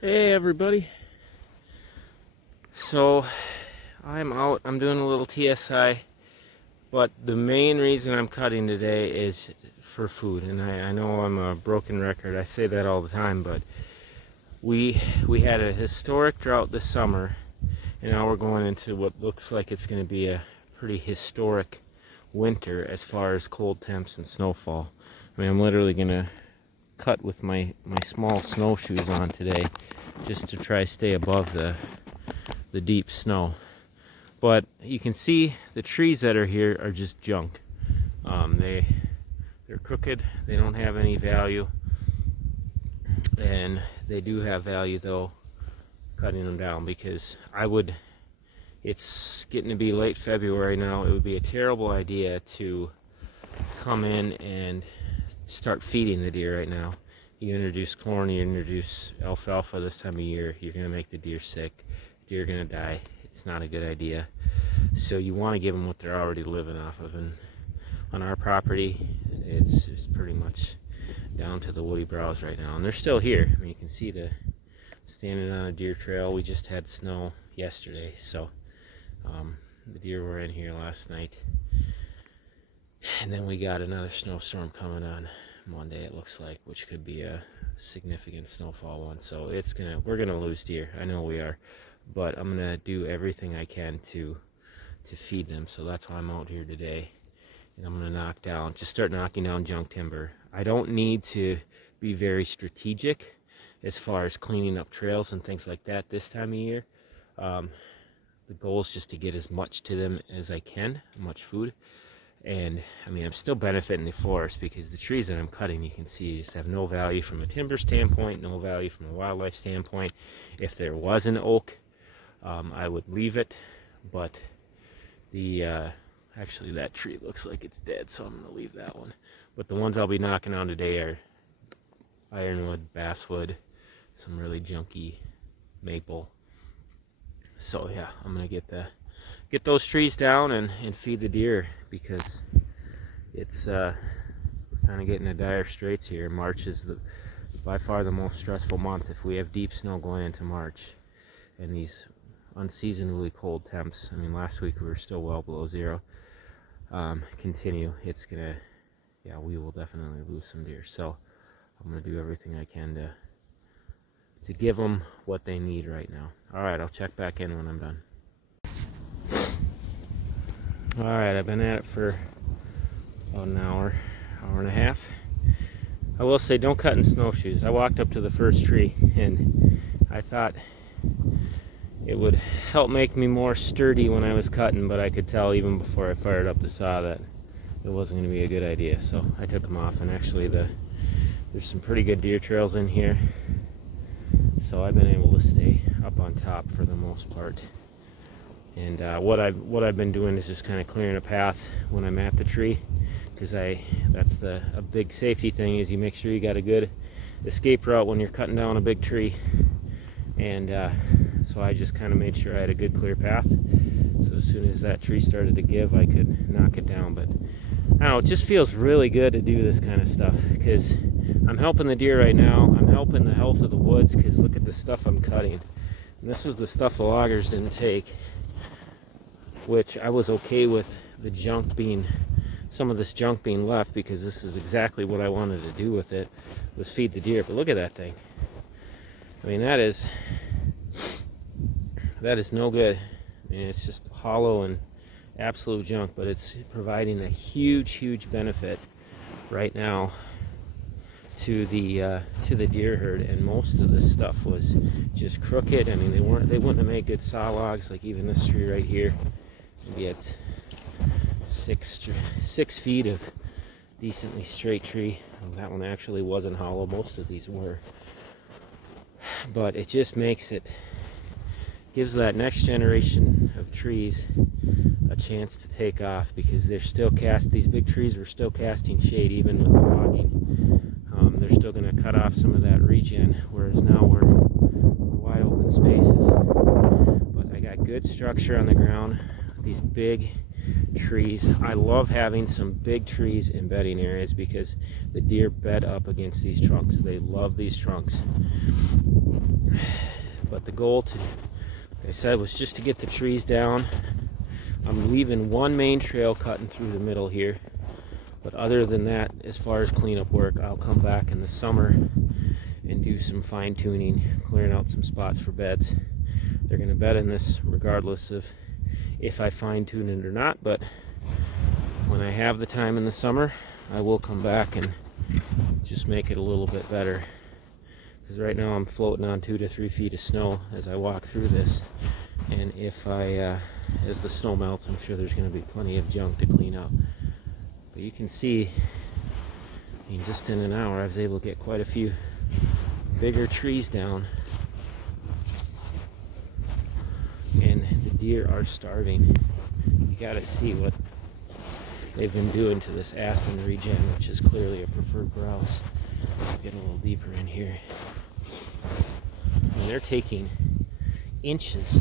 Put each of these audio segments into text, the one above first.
Hey everybody. So I'm out, I'm doing a little TSI, but the main reason I'm cutting today is for food. And I know I'm a broken record, I say that all the time, but we we had a historic drought this summer, and now we're going into what looks like it's going to be a pretty historic winter as far as cold temps and snowfall. I mean, I'm literally going to cut with my small snowshoes on today just to try to stay above the deep snow. But you can see the trees that are here are just junk. They're crooked, they don't have any value, and they do have value though cutting them down, because it's getting to be late February now. It would be a terrible idea to come in and start feeding the deer right now. You introduce corn, you introduce alfalfa this time of year, you're going to make the deer sick. Deer are going to die. It's not a good idea. So you want to give them what they're already living off of. And on our property, it's pretty much down to the woody browse right now. And they're still here. I mean, you can see standing on a deer trail. We just had snow yesterday, so the deer were in here last night. And then we got another snowstorm coming on Monday, it looks like, which could be a significant snowfall one. So we're gonna lose deer. I know we are, but I'm gonna do everything I can to feed them. So that's why I'm out here today, and I'm gonna start knocking down junk timber. I don't need to be very strategic as far as cleaning up trails and things like that this time of year. The goal is just to get as much to them as I can, much food. And I mean, I'm still benefiting the forest, because the trees that I'm cutting, you can see, just have no value from a timber standpoint, no value from a wildlife standpoint. If there was an oak, I would leave it, but actually that tree looks like it's dead, so I'm gonna leave that one. But the ones I'll be knocking on today are ironwood, basswood, some really junky maple. So yeah, I'm gonna get those trees down and feed the deer, because it's we're kind of getting to dire straits here. March is by far the most stressful month. If we have deep snow going into March and these unseasonably cold temps, I mean, last week we were still well below zero, continue, we will definitely lose some deer. So I'm gonna do everything I can to give them what they need right now. All right, I'll check back in when I'm done. All right, I've been at it for about an hour and a half. I will say, don't cut in snowshoes. I walked up to the first tree, and I thought it would help make me more sturdy when I was cutting, but I could tell even before I fired up the saw that it wasn't going to be a good idea. So I took them off, and actually there's some pretty good deer trails in here, so I've been able to stay up on top for the most part. And what I've been doing is just kind of clearing a path when I'm at the tree, because that's a big safety thing, is you make sure you got a good escape route when you're cutting down a big tree. And so I just kind of made sure I had a good clear path, so as soon as that tree started to give, I could knock it down. But I don't know, it just feels really good to do this kind of stuff, because I'm helping the deer right now. I'm helping the health of the woods, because look at the stuff I'm cutting. And this was the stuff the loggers didn't take, which I was okay with some of this junk being left, because this is exactly what I wanted to do with it, was feed the deer. But look at that thing. I mean, that is no good. I mean, it's just hollow and absolute junk, but it's providing a huge benefit right now to the deer herd. And most of this stuff was just crooked. I mean, they wouldn't have made good saw logs. Like even this tree right here, maybe it's 6 feet of decently straight tree. That one actually wasn't hollow. Most of these were. But it just gives that next generation of trees a chance to take off, because these big trees were still casting shade even with the logging. They're still going to cut off some of that regen, whereas now we're wide open spaces. But I got good structure on the ground. These big trees. I love having some big trees in bedding areas because the deer bed up against these trunks. They love these trunks. But the goal, like I said, was just to get the trees down. I'm leaving one main trail cutting through the middle here. But other than that, as far as cleanup work, I'll come back in the summer and do some fine tuning, clearing out some spots for beds. They're going to bed in this regardless of if I fine tune it or not, but when I have the time in the summer, I will come back and just make it a little bit better. Because right now I'm floating on 2 to 3 feet of snow as I walk through this, and if as the snow melts, I'm sure there's going to be plenty of junk to clean up. But you can see, I mean, just in an hour I was able to get quite a few bigger trees down, and the deer are starving. You gotta see what they've been doing to this aspen regen, which is clearly a preferred browse. Get a little deeper in here, and they're taking inches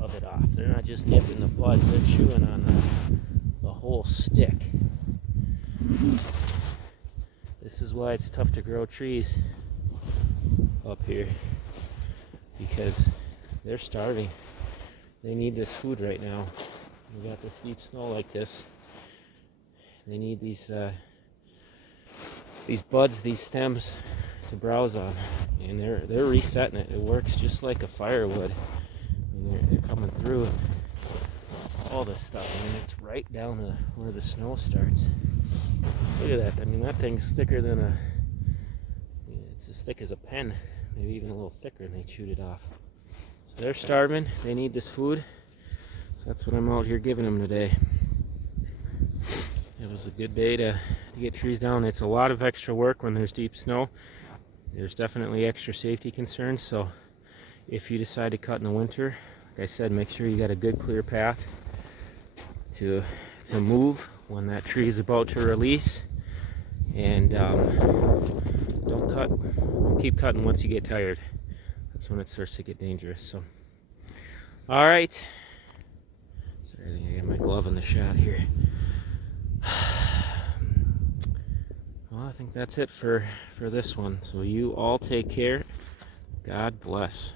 of it off. They're not just nipping the buds, they're chewing on the whole stick. This is why it's tough to grow trees up here, because they're starving. They need this food right now. We got this deep snow like this. They need these buds, these stems to browse on, and they're resetting it. It works just like a firewood. And they're coming through and all this stuff, and it's right down to where the snow starts. Look at that. I mean, that thing's thicker than it's as thick as a pen, maybe even a little thicker, and they chewed it off. So they're starving. They need this food. So that's what I'm out here giving them today. It was a good day to get trees down. It's a lot of extra work when there's deep snow. There's definitely extra safety concerns. So if you decide to cut in the winter, like I said, make sure you got a good clear path to move when that tree is about to release. And don't keep cutting once you get tired. That's when it starts to get dangerous. So, all right. Sorry, I think I got my glove in the shot here. Well, I think that's it for this one. So you all take care. God bless.